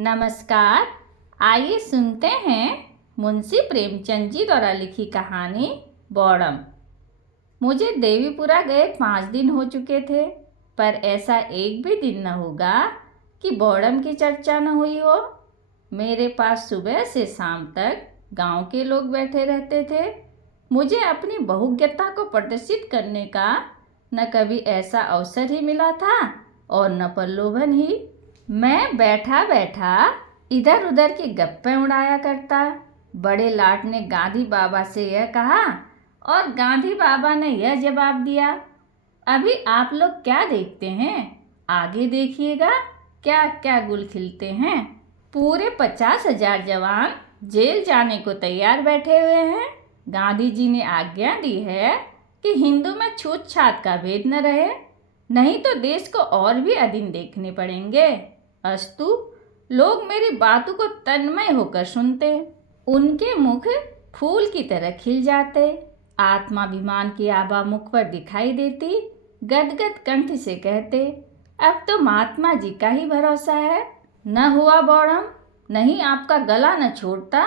नमस्कार। आइए सुनते हैं मुंशी प्रेमचंद जी द्वारा लिखी कहानी बॉडम। मुझे देवीपुरा गए 5 दिन हो चुके थे, पर ऐसा एक भी दिन न होगा कि बॉडम की चर्चा न हुई हो। मेरे पास सुबह से शाम तक गांव के लोग बैठे रहते थे। मुझे अपनी बहुज्ञता को प्रदर्शित करने का न कभी ऐसा अवसर ही मिला था और न प्रलोभन ही। मैं बैठा बैठा इधर उधर की गप्पें उड़ाया करता। बड़े लाट ने गांधी बाबा से यह कहा और गांधी बाबा ने यह जवाब दिया। अभी आप लोग क्या देखते हैं, आगे देखिएगा क्या क्या गुल खिलते हैं। पूरे 50,000 जवान जेल जाने को तैयार बैठे हुए हैं। गांधी जी ने आज्ञा दी है कि हिंदू में छूत छात का भेद न रहे, नहीं तो देश को और भी अधीन देखने पड़ेंगे। अस्तु, लोग मेरी बातों को तन्मय होकर सुनते। उनके मुख फूल की तरह खिल जाते। आत्माभिमान की आभा मुख पर दिखाई देती। गदगद कंठ से कहते, अब तो महात्मा जी का ही भरोसा है। न हुआ बॉडम, नहीं आपका गला न छोड़ता,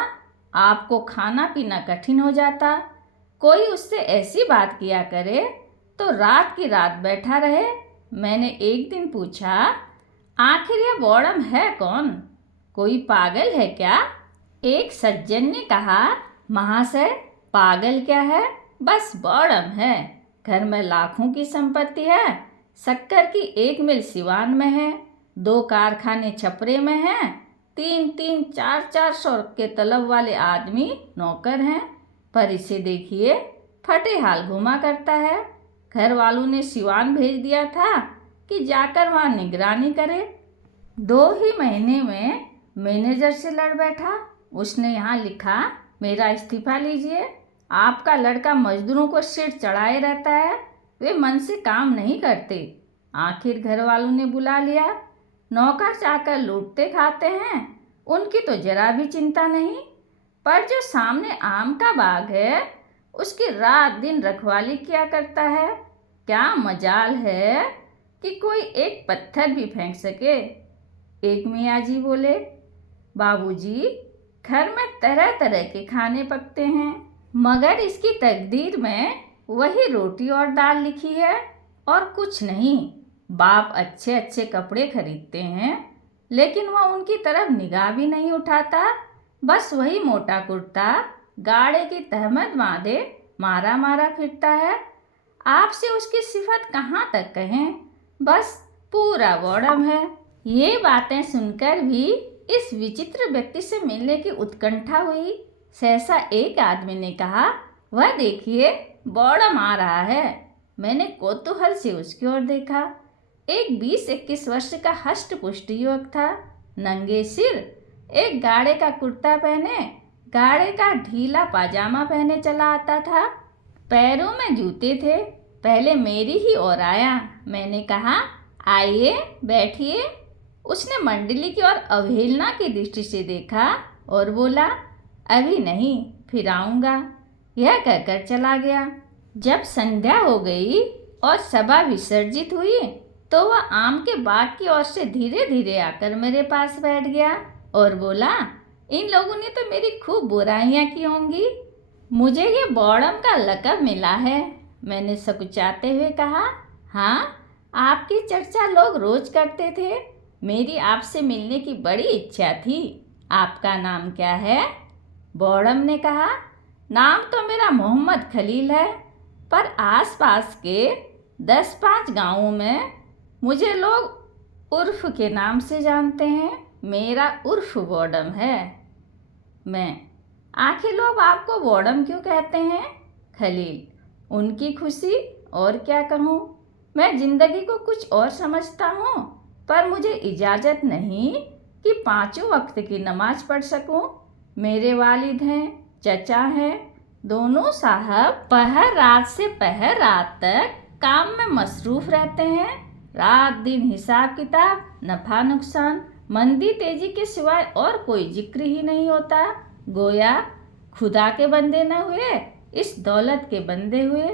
आपको खाना पीना कठिन हो जाता। कोई उससे ऐसी बात किया करे तो रात की रात बैठा रहे। मैंने एक दिन पूछा, आखिर यह बॉडम है कौन, कोई पागल है क्या? एक सज्जन ने कहा, महाशय पागल क्या है, बस बॉडम है। घर में लाखों की संपत्ति है, शक्कर की 1 मिल सिवान में है, 2 कारखाने छपरे में हैं, 3-3, 4-4 सौ के तलब वाले आदमी नौकर हैं। पर इसे देखिए, फटे हाल घुमा करता है। घर वालों ने सिवान भेज दिया था कि जाकर वहाँ निगरानी करे। 2 ही महीने में मैनेजर से लड़ बैठा। उसने यहाँ लिखा, मेरा इस्तीफा लीजिए। आपका लड़का मजदूरों को सिर चढ़ाए रहता है, वे मन से काम नहीं करते। आखिर घर वालों ने बुला लिया। नौकर चाकर लूटते खाते हैं, उनकी तो जरा भी चिंता नहीं। पर जो सामने आम का बाग है, उसकी रात दिन रखवाली किया करता है। क्या मजाल है कि कोई एक पत्थर भी फेंक सके। एक मियाँ जी बोले, बाबूजी, घर में तरह तरह के खाने पकते हैं, मगर इसकी तकदीर में वही रोटी और दाल लिखी है और कुछ नहीं। बाप अच्छे अच्छे कपड़े खरीदते हैं, लेकिन वह उनकी तरफ निगाह भी नहीं उठाता। बस वही मोटा कुर्ता गाड़े की तहमत बांधे मारा मारा फिरता है। आपसे उसकी सिफत कहाँ तक कहें, बस पूरा बॉडम है। ये बातें सुनकर भी इस विचित्र व्यक्ति से मिलने की उत्कंठा हुई। सहसा एक आदमी ने कहा, वह देखिए बॉडम आ रहा है। मैंने कौतूहल से उसकी ओर देखा। एक 20-21 वर्ष का हष्ट पुष्ट युवक था। नंगे सिर, एक गाड़े का कुर्ता पहने, गाड़े का ढीला पाजामा पहने चला आता था। पैरों में जूते थे। पहले मेरी ही ओर आया। मैंने कहा, आइए बैठिए। उसने मंडली की ओर अवहेलना की दृष्टि से देखा और बोला, अभी नहीं, फिर आऊँगा। यह कहकर चला गया। जब संध्या हो गई और सभा विसर्जित हुई, तो वह आम के बाग की ओर से धीरे धीरे आकर मेरे पास बैठ गया और बोला, इन लोगों ने तो मेरी खूब बुराइयां की होंगी, मुझे ये बॉडम का लक़ब मिला है। मैंने सकुचाते हुए कहा, हाँ, आपकी चर्चा लोग रोज करते थे। मेरी आपसे मिलने की बड़ी इच्छा थी। आपका नाम क्या है? बॉडम ने कहा, नाम तो मेरा मोहम्मद खलील है, पर आसपास के 10-5 गांवों में मुझे लोग उर्फ के नाम से जानते हैं। मेरा उर्फ बॉडम है। मैं, आखिर लोग आपको बॉडम क्यों कहते हैं? खलील, उनकी खुशी, और क्या कहूँ। मैं जिंदगी को कुछ और समझता हूँ, पर मुझे इजाज़त नहीं कि 5 वक्त की नमाज पढ़ सकूँ। मेरे वालिद हैं, चचा हैं, दोनों साहब पहर रात से पहर रात तक काम में मसरूफ़ रहते हैं। रात दिन हिसाब किताब, नफ़ा नुकसान, मंदी तेजी के सिवाय और कोई जिक्र ही नहीं होता। गोया खुदा के बंदे न हुए, इस दौलत के बंदे हुए।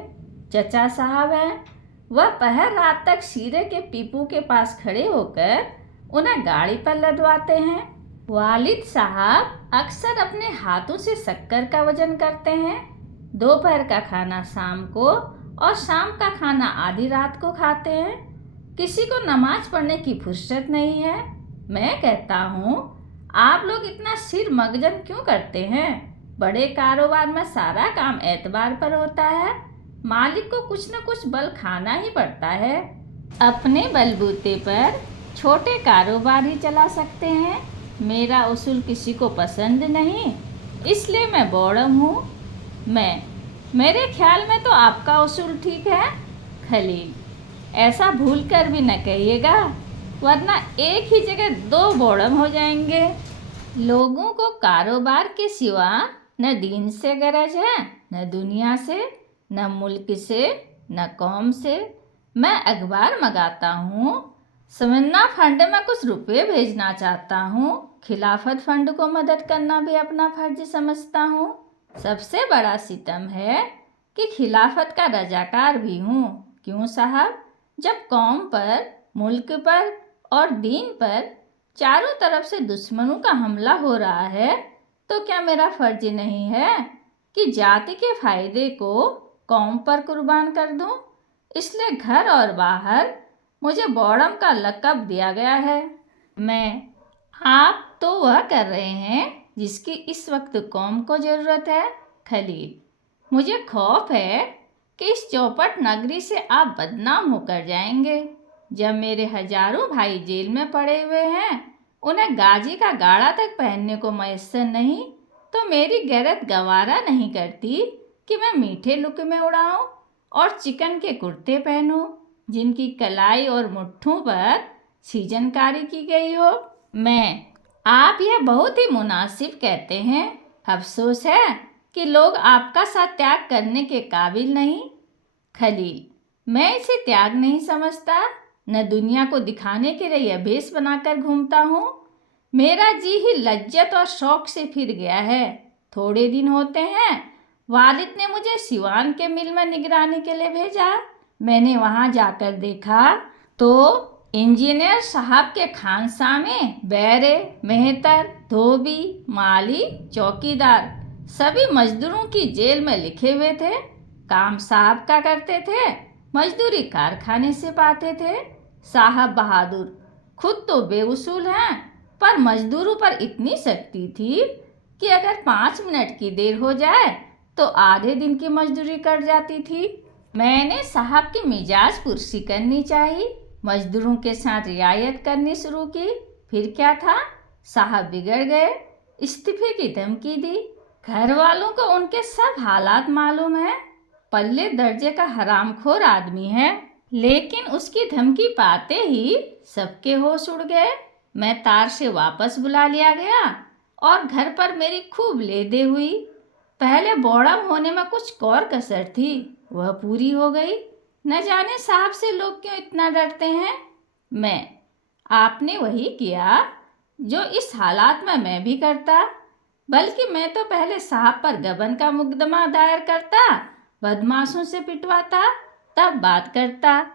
चचा साहब हैं, वह पहर रात तक शीरे के पीपू के पास खड़े होकर उन्हें गाड़ी पर लदवाते हैं। वालिद साहब अक्सर अपने हाथों से शक्कर का वजन करते हैं। दोपहर का खाना शाम को और शाम का खाना आधी रात को खाते हैं। किसी को नमाज पढ़ने की फुर्सत नहीं है। मैं कहता हूँ, आप लोग इतना सिर मगजन क्यों करते हैं? बड़े कारोबार में सारा काम एतबार पर होता है। मालिक को कुछ न कुछ बल खाना ही पड़ता है। अपने बलबूते पर छोटे कारोबार ही चला सकते हैं। मेरा उसूल किसी को पसंद नहीं, इसलिए मैं बौड़म हूँ। मेरे ख्याल में तो आपका उसूल ठीक है खलील। ऐसा भूल कर भी न कहिएगा, वरना एक ही जगह दो बौड़म हो जाएंगे। लोगों को कारोबार के सिवा न दीन से गरज है, न दुनिया से, न मुल्क से, न कौम से। मैं अखबार मंगाता हूँ, समन्ना फंड में कुछ रुपए भेजना चाहता हूँ। खिलाफत फंड को मदद करना भी अपना फर्ज समझता हूँ। सबसे बड़ा सितम है कि खिलाफत का रजाकार भी हूँ। क्यों साहब? जब कौम पर, मुल्क पर और दीन पर चारों तरफ से दुश्मनों का हमला हो रहा है, तो क्या मेरा फर्ज नहीं है कि जाति के फायदे को कौम पर कुर्बान कर दूं? इसलिए घर और बाहर मुझे बौड़म का लक़ब दिया गया है। आप तो वह कर रहे हैं जिसकी इस वक्त कौम को ज़रूरत है खलील। मुझे खौफ है कि इस चौपट नगरी से आप बदनाम होकर जाएंगे। जब मेरे हजारों भाई जेल में पड़े हुए हैं, उन्हें गाजी का गाड़ा तक पहनने को मयस्सर नहीं, तो मेरी गैरत गवारा नहीं करती कि मैं मीठे लुक़मे उड़ाऊं और चिकन के कुर्ते पहनूं जिनकी कलाई और मुट्ठों पर सीजनकारी की गई हो। आप यह बहुत ही मुनासिब कहते हैं। अफसोस है कि लोग आपका साथ त्याग करने के काबिल नहीं खलील। मैं इसे त्याग नहीं समझता, न दुनिया को दिखाने के लिए यह भेष बनाकर घूमता हूँ। मेरा जी ही लज्जत और शौक से फिर गया है। थोड़े दिन होते हैं वालिद ने मुझे सिवान के मिल में निगरानी के लिए भेजा। मैंने वहाँ जाकर देखा तो इंजीनियर साहब के खानसामे बैरे, मेहतर, धोबी, माली, चौकीदार सभी मजदूरों की जेल में लिखे हुए थे। काम साहब का करते थे, मजदूरी कारखाने से पाते थे। साहब बहादुर खुद तो बेउसूल हैं, पर मजदूरों पर इतनी सख्ती थी कि अगर 5 मिनट की देर हो जाए तो आधे दिन की मजदूरी कट जाती थी। मैंने साहब की मिजाज पुरसी करनी चाहिए, मजदूरों के साथ रियायत करनी शुरू की। फिर क्या था, साहब बिगड़ गए, इस्तीफे की धमकी दी। घर वालों को उनके सब हालात मालूम है। पल्ले दर्जे का हरामखोर आदमी है, लेकिन उसकी धमकी पाते ही सबके होश उड़ गए। मैं तार से वापस बुला लिया गया और घर पर मेरी खूब लेदे हुई। पहले बौड़म होने में कुछ कौर कसर थी, वह पूरी हो गई। न जाने साहब से लोग क्यों इतना डरते हैं। आपने वही किया जो इस हालात में मैं भी करता। बल्कि मैं तो पहले साहब पर गबन का मुकदमा दायर करता, बदमाशों से पिटवाता, तब बात करता।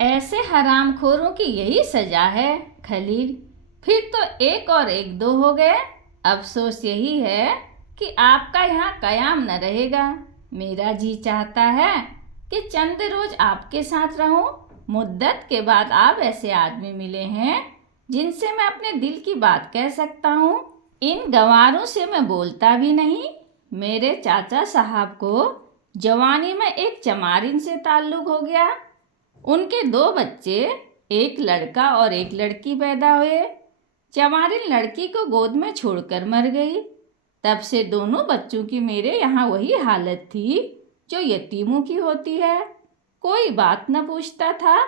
ऐसे हरामखोरों की यही सजा है खलील। फिर तो एक और एक दो हो गए। अफसोस यही है कि आपका यहाँ कयाम न रहेगा। मेरा जी चाहता है कि चंद रोज आपके साथ रहूं। मुद्दत के बाद आप ऐसे आदमी मिले हैं जिनसे मैं अपने दिल की बात कह सकता हूँ। इन गंवारों से मैं बोलता भी नहीं। मेरे चाचा साहब को जवानी में एक चमारिन से ताल्लुक हो गया। उनके 2 बच्चे, एक लड़का और एक लड़की पैदा हुए। चमारिन लड़की को गोद में छोड़कर मर गई। तब से दोनों बच्चों की मेरे यहाँ वही हालत थी जो यतीमों की होती है। कोई बात न पूछता था,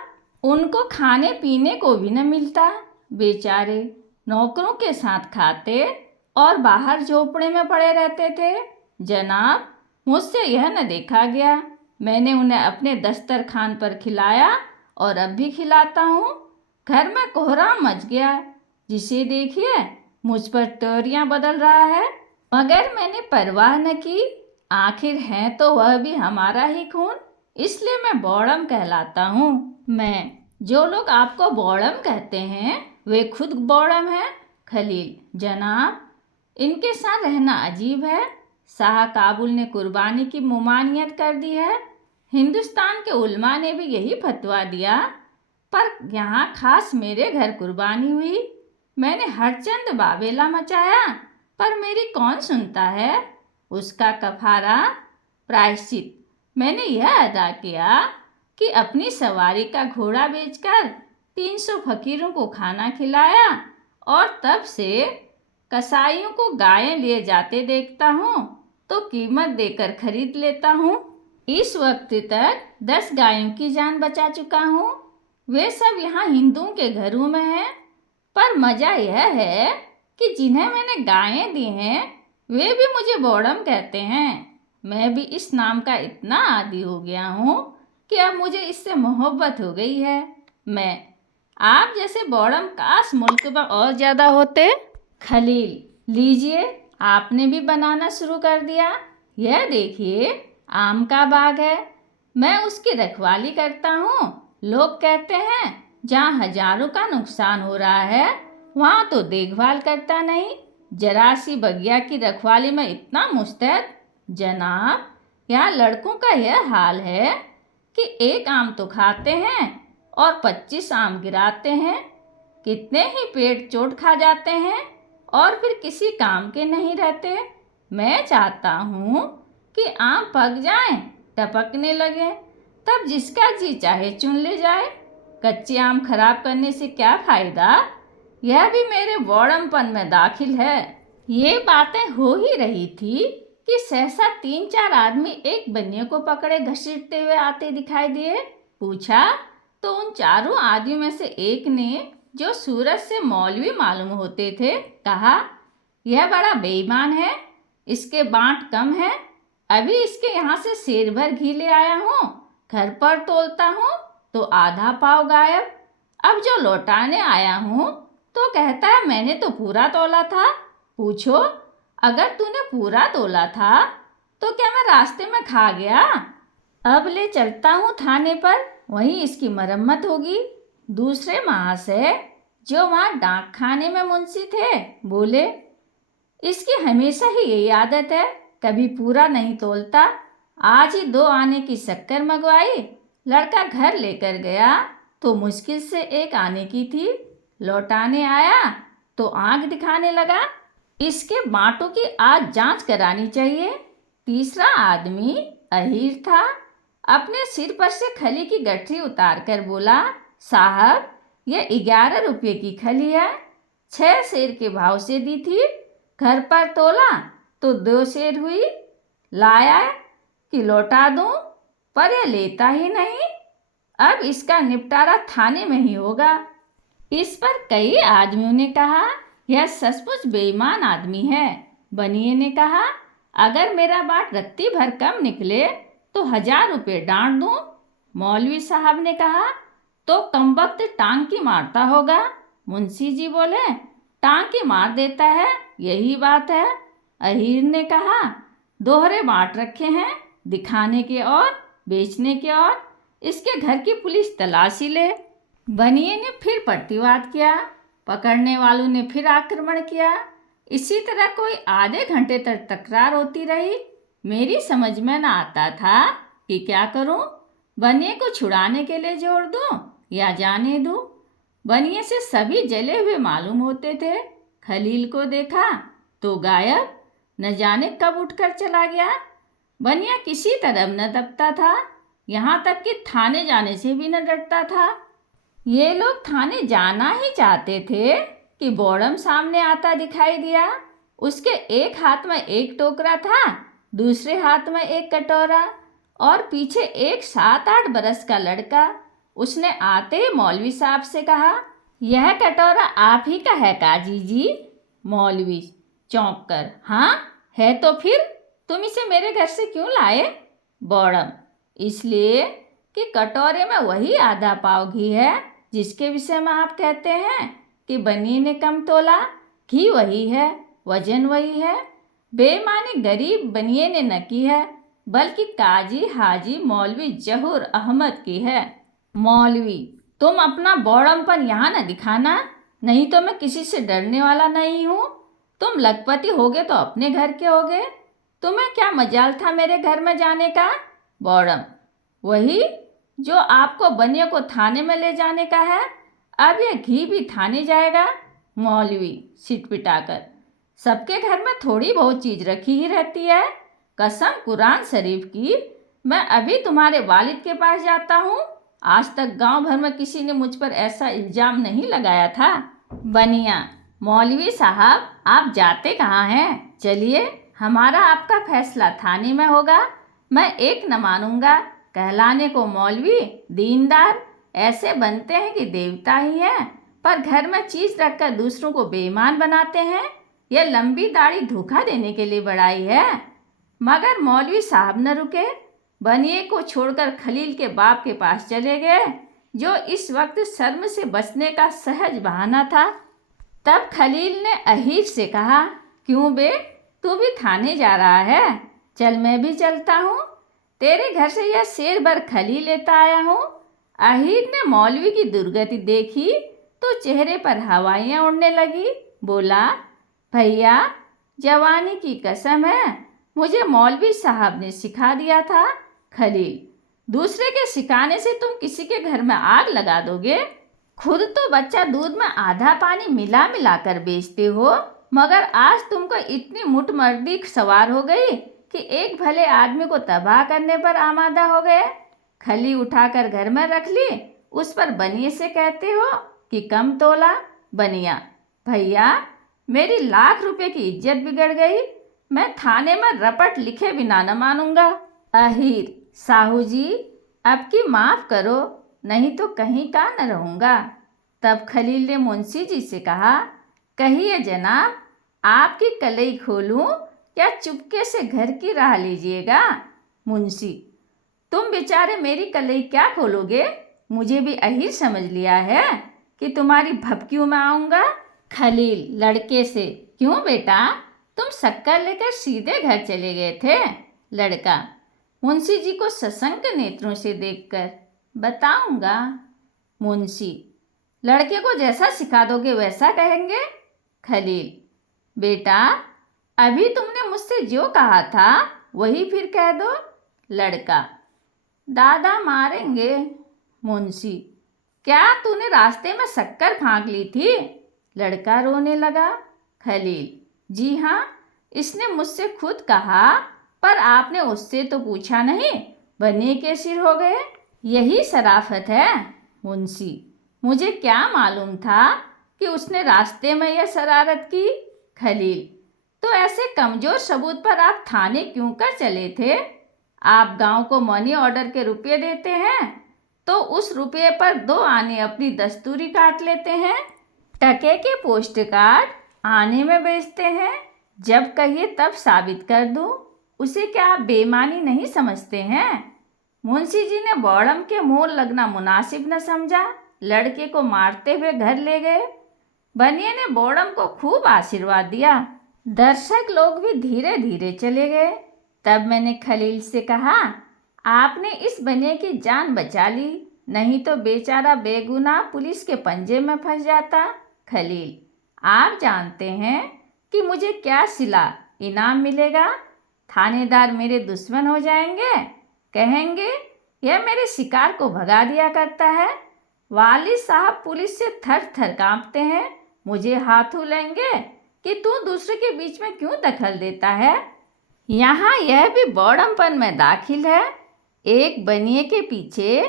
उनको खाने पीने को भी न मिलता। बेचारे नौकरों के साथ खाते और बाहर झोपड़े में पड़े रहते थे। जनाब, मुझसे यह न देखा गया। मैंने उन्हें अपने दस्तरखान पर खिलाया और अब भी खिलाता हूँ। घर में कोहराम मच गया, जिसे देखिए मुझ पर तोरियां बदल रहा है। मगर मैंने परवाह न की। आखिर है तो वह भी हमारा ही खून, इसलिए मैं बौड़म कहलाता हूँ। जो लोग आपको बौड़म कहते हैं वे खुद बौड़म हैं। खलील: जनाब, इनके साथ रहना अजीब है। शाह काबुल ने कुर्बानी की ममानियत कर दी है। हिंदुस्तान के उलमा ने भी यही फतवा दिया, पर यहाँ खास मेरे घर कुर्बानी हुई। मैंने हर चंद बाबेला मचाया, पर मेरी कौन सुनता है। उसका कफारा, प्रायश्चित, मैंने यह अदा किया कि अपनी सवारी का घोड़ा बेचकर 300 फकीरों को खाना खिलाया, और तब से कसाईयों को गायें लिए जाते देखता हूँ तो कीमत देकर खरीद लेता हूँ। इस वक्त तक 10 गायों की जान बचा चुका हूँ। वे सब यहाँ हिंदुओं के घरों में हैं। पर मज़ा यह है कि जिन्हें मैंने गायें दी हैं वे भी मुझे बौड़म कहते हैं। मैं भी इस नाम का इतना आदी हो गया हूँ कि अब मुझे इससे मोहब्बत हो गई है। आप जैसे बौड़म काश मुल्क में और ज़्यादा होते। खलील: लीजिए, आपने भी बनाना शुरू कर दिया। यह देखिए, आम का बाग है। मैं उसकी रखवाली करता हूँ। लोग कहते हैं जहाँ हजारों का नुकसान हो रहा है वहाँ तो देखभाल करता नहीं। जरा सी बगिया की रखवाली में इतना मुस्तैद। जनाब, यहाँ लड़कों का यह हाल है कि एक आम तो खाते हैं और 25 आम गिराते हैं। कितने ही पेट चोट खा जाते हैं और फिर किसी काम के नहीं रहते। मैं चाहता हूँ कि आम पक जाएं, टपकने लगे, तब जिसका जी चाहे चुन ले जाए। कच्चे आम खराब करने से क्या फ़ायदा। यह भी मेरे बौड़मपन में दाखिल है। ये बातें हो ही रही थी कि सहसा 3-4 आदमी एक बनिए को पकड़े घसीटते हुए आते दिखाई दिए। पूछा तो उन चारों आदमियों में से एक ने, जो सूरत से मौलवी मालूम होते थे, कहा, यह बड़ा बेईमान है, इसके बाँट कम है। अभी इसके यहाँ से सेर भर घी ले आया हूँ, घर पर तोलता हूँ तो आधा पाव गायब। अब जो लौटाने आया हूँ तो कहता है मैंने तो पूरा तोला था। पूछो, अगर तूने पूरा तोला था तो क्या मैं रास्ते में खा गया। अब ले चलता हूँ थाने पर, वहीं इसकी मरम्मत होगी। दूसरे महाशय, जो वहाँ डाक खाने में मुंशी थे, बोले, इसकी हमेशा ही यही आदत है, कभी पूरा नहीं तोलता। आज ही 2 आने की शक्कर मंगवाई। लड़का घर लेकर गया तो मुश्किल से 1 आने की थी। लौटाने आया तो आंख दिखाने लगा। इसके बाँटों की आज जांच करानी चाहिए। तीसरा आदमी अहीर था। अपने सिर पर से खली की गठरी उतार कर बोला, साहब, यह 11 रुपये की खली है। 6 सेर के भाव से दी थी। घर पर तोला तो 2 सेर हुई। लाया कि लौटा दूं, पर यह लेता ही नहीं। अब इसका निपटारा थाने में ही होगा। इस पर कई आदमियों ने कहा, यह सचमुच बेईमान आदमी है। बनिए ने कहा, अगर मेरा बाट रत्ती भर कम निकले तो 1000 रुपये डांट दूं। मौलवी साहब ने कहा, तो कमबख्त टांग की मारता होगा। मुंशी जी बोले, टांग की मार देता है, यही बात है। अहीर ने कहा, दोहरे बाट रखे हैं, दिखाने के और बेचने के और। इसके घर की पुलिस तलाशी ले। बनिए ने फिर प्रतिवाद किया। पकड़ने वालों ने फिर आक्रमण किया। इसी तरह कोई आधे घंटे तक तकरार होती रही। मेरी समझ में न आता था कि क्या करूं। बनिए को छुड़ाने के लिए जोर दूं या जाने दूं। बनिए से सभी जले हुए मालूम होते थे। खलील को देखा तो गायब, न जाने कब उठकर चला गया। बनिया किसी तरफ न दबता था, यहाँ तक कि थाने जाने से भी न डरता था। ये लोग थाने जाना ही चाहते थे कि बौड़म सामने आता दिखाई दिया। उसके एक हाथ में एक टोकरा था, दूसरे हाथ में एक कटोरा, और पीछे एक 7-8 बरस का लड़का। उसने आते ही मौलवी साहब से कहा, यह कटोरा आप ही का है काजी जी। मौलवी चौंक कर, हाँ है तो फिर तुम इसे मेरे घर से क्यों लाए। बौड़म, इसलिए कि कटोरे में वही आधा पाव घी है जिसके विषय में आप कहते हैं कि बनिए ने कम तोला। घी वही है, वजन वही है। बेईमानी गरीब बनिए ने न की है, बल्कि काजी हाजी मौलवी जहूर अहमद की है। मौलवी, तुम अपना बौड़मपन यहाँ न दिखाना। नहीं तो मैं किसी से डरने वाला नहीं हूँ। तुम लखपति होगे तो अपने घर के होगे, तुम्हें क्या मजाल था मेरे घर में जाने का? बॉडम: वही जो आपको बनिए को थाने में ले जाने का है। अब यह घी भी थाने जाएगा। मौलवी सिटपिटाकर: सबके घर में थोड़ी बहुत चीज़ रखी ही रहती है। कसम कुरान शरीफ की, मैं अभी तुम्हारे वालिद के पास जाता हूँ। आज तक गांव भर में किसी ने मुझ पर ऐसा इल्ज़ाम नहीं लगाया था। बनिया: मौलवी साहब, आप जाते कहाँ हैं? चलिए, हमारा आपका फैसला थाने में होगा। मैं एक न मानूंगा। कहलाने को मौलवी, दीनदार, ऐसे बनते हैं कि देवता ही हैं, पर घर में चीज़ रखकर दूसरों को बेईमान बनाते हैं। यह लंबी दाढ़ी धोखा देने के लिए बढ़ाई है। मगर मौलवी साहब न रुके। बनिए को छोड़कर खलील के बाप के पास चले गए, जो इस वक्त शर्म से बचने का सहज बहाना था। तब खलील ने अहीर से कहा, क्यों बे, तू भी थाने जा रहा है? चल, मैं भी चलता हूँ। तेरे घर से यह शेर भर खली लेता आया हूँ। अहीर ने मौलवी की दुर्गति देखी तो चेहरे पर हवाइयाँ उड़ने लगी। बोला, भैया, जवानी की कसम है, मुझे मौलवी साहब ने सिखा दिया था। खलील: दूसरे के सिखाने से तुम किसी के घर में आग लगा दोगे? खुद तो बच्चा दूध में आधा पानी मिला मिला कर बेचते हो, मगर आज तुमको इतनी मुठमर्दी सवार हो गई कि एक भले आदमी को तबाह करने पर आमादा हो गए। खली उठाकर घर में रख ली, उस पर बनिए से कहते हो कि कम तोला। बनिया: भैया, मेरी लाख रुपए की इज्जत बिगड़ गई। मैं थाने में रपट लिखे बिना न मानूंगा। अहीर: साहू जी, अब की माफ़ करो, नहीं तो कहीं का न रहूँगा। तब खलील ने मुंशी जी से कहा, कहिए जनाब, आपकी कलई खोलूं या चुपके से घर की राह लीजिएगा? मुंशी: तुम बेचारे मेरी कलई क्या खोलोगे? मुझे भी अहीर समझ लिया है कि तुम्हारी भपकियों में आऊँगा। खलील लड़के से: क्यों बेटा, तुम शक्कर लेकर सीधे घर चले गए थे? लड़का मुंशी जी को सशंक नेत्रों से देखकर: बताऊंगा। मुंशी: लड़के को जैसा सिखा दोगे वैसा कहेंगे। खलील: बेटा, अभी तुमने मुझसे जो कहा था वही फिर कह दो। लड़का: दादा मारेंगे। मुंशी: क्या तूने रास्ते में शक्कर फाँक ली थी? लड़का रोने लगा। खलील: जी हाँ, इसने मुझसे खुद कहा, पर आपने उससे तो पूछा नहीं, बनिए के सिर हो गए। यही शराफत है। मुंशी: मुझे क्या मालूम था कि उसने रास्ते में यह शरारत की। खलील: तो ऐसे कमज़ोर सबूत पर आप थाने क्यों कर चले थे? आप गांव को मनी ऑर्डर के रुपये देते हैं, तो उस रुपये पर 2 आने अपनी दस्तूरी काट लेते हैं। टके के पोस्ट कार्ड आने में बेचते हैं। जब कहिए तब साबित कर दूं। उसे क्या आप बेईमानी नहीं समझते हैं? मुंशी जी ने बॉडम के मुंह लगना मुनासिब न समझा, लड़के को मारते हुए घर ले गए। बनिए ने बॉडम को खूब आशीर्वाद दिया। दर्शक लोग भी धीरे धीरे चले गए। तब मैंने खलील से कहा, आपने इस बनिए की जान बचा ली, नहीं तो बेचारा बेगुनाह पुलिस के पंजे में फंस जाता। खलील: आप जानते हैं कि मुझे क्या सिला इनाम मिलेगा? थानेदार मेरे दुश्मन हो जाएंगे, कहेंगे यह मेरे शिकार को भगा दिया करता है। वालिद साहब पुलिस से थर थर कांपते हैं, मुझे हाथों लेंगे कि तू दूसरे के बीच में क्यों दखल देता है। यहाँ यह भी बौड़मपन में दाखिल है। एक बनिए के पीछे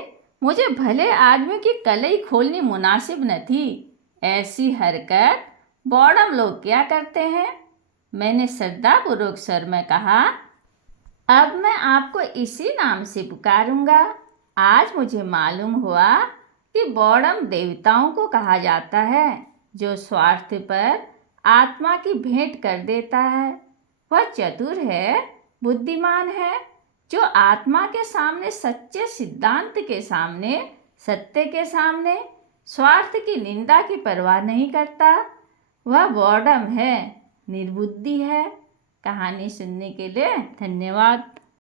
मुझे भले आदमी की कलई खोलनी मुनासिब न थी। ऐसी हरकत बौड़म लोग क्या करते हैं? मैंने श्रद्धापूर्वक स्वर में कहा, अब मैं आपको इसी नाम से पुकारूंगा। आज मुझे मालूम हुआ कि बौड़म देवताओं को कहा जाता है, जो स्वार्थ पर आत्मा की भेंट कर देता है। वह चतुर है, बुद्धिमान है, जो आत्मा के सामने, सच्चे सिद्धांत के सामने, सत्य के सामने स्वार्थ की निंदा की परवाह नहीं करता। वह बौड़म है, निर्बुद्धि है। कहानी सुनने के लिए धन्यवाद।